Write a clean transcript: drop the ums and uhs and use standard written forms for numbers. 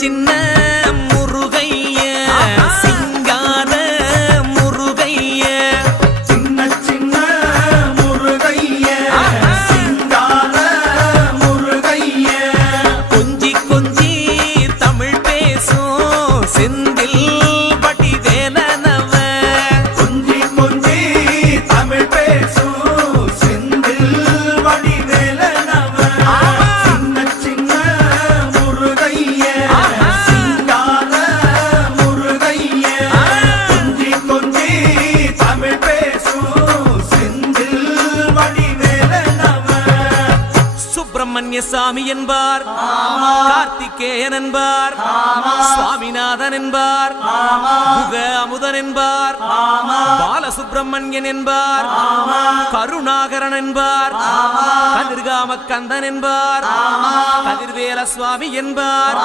சின்ன முருகைய சிங்கார முருகைய சின்ன சின்ன முருகைய சிங்கார முருகைய கொஞ்சி கொஞ்சி தமிழ் பேசும் செந்தில் வடிவேலனவ கொஞ்சி கொஞ்சி தமிழ் பேசும் செந்தில் வடிவேலனவ சின்ன சின்ன முருகைய சிங்கார முருகைய கொஞ்சி கொஞ்சி தமிழ் பேசும் செந்தில் வடிவேலனவ சுப்பிரமணிய சாமி என்பார், கார்த்திகேயன் என்பார், சுவாமிநாதன் என்பார், முக அமுதன் என்பார், பாலசுப்பிரமணியன் என்பார், கருணாகரன் என்பார், கதிர்காம கந்தன் என்பார், கதிர்வேல சுவாமி என்பார்.